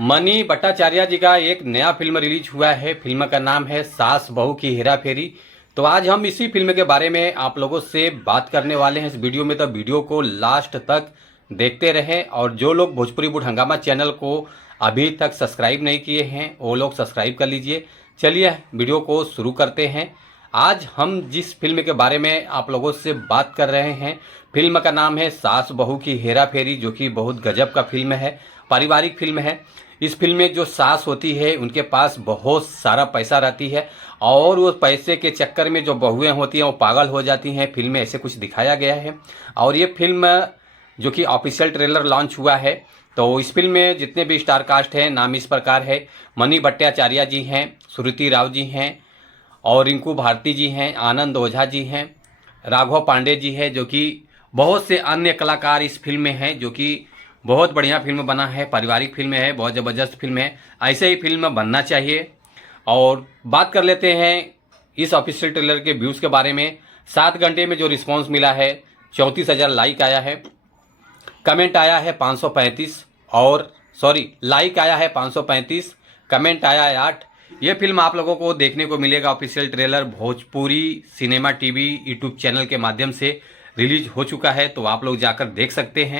Money Bhattacharya जी का एक नया फिल्म रिलीज हुआ है। फिल्म का नाम है सास बहू की हेरा फेरी। तो आज हम इसी फिल्म के बारे में आप लोगों से बात करने वाले हैं इस वीडियो में। तो वीडियो को लास्ट तक देखते रहें और जो लोग भोजपुरी बुट हंगामा चैनल को अभी तक सब्सक्राइब नहीं किए हैं वो लोग सब्सक्राइब कर लीजिए। चलिए वीडियो को शुरू करते हैं। आज हम जिस फिल्म के बारे में आप लोगों से बात कर रहे हैं, फिल्म का नाम है सास बहू की हेरा फेरी, जो कि बहुत गजब का फिल्म है, पारिवारिक फिल्म है। इस फिल्म में जो सास होती है उनके पास बहुत सारा पैसा रहती है और वो पैसे के चक्कर में जो बहुएं होती हैं वो पागल हो जाती हैं। फिल्म में ऐसे कुछ दिखाया गया है। और ये फिल्म जो कि ऑफिशियल ट्रेलर लॉन्च हुआ है, तो इस फिल्म में जितने भी स्टार कास्ट हैं नाम इस प्रकार है। मनी भट्टाचार्य जी हैं, श्रुति राव जी हैं और रिंकू भारती जी हैं, आनंद ओझा जी हैं, राघव पांडे जी हैं, जो कि बहुत से अन्य कलाकार इस फिल्म में हैं। जो कि बहुत बढ़िया फिल्म बना है, पारिवारिक फिल्म है, बहुत ज़बरदस्त फिल्म है। ऐसे ही फिल्म बनना चाहिए। और बात कर लेते हैं इस ऑफिशियल ट्रेलर के व्यूज़ के बारे में। 7 घंटे में जो रिस्पांस मिला है, 34,000 लाइक आया है, कमेंट आया है 535 और लाइक आया है 535, कमेंट आया है 8। ये फिल्म आप लोगों को देखने को मिलेगा। Official trailer Bhojpuri cinema TV YouTube channel के माध्यम से रिलीज हो चुका है, तो आप लोग जाकर देख सकते हैं।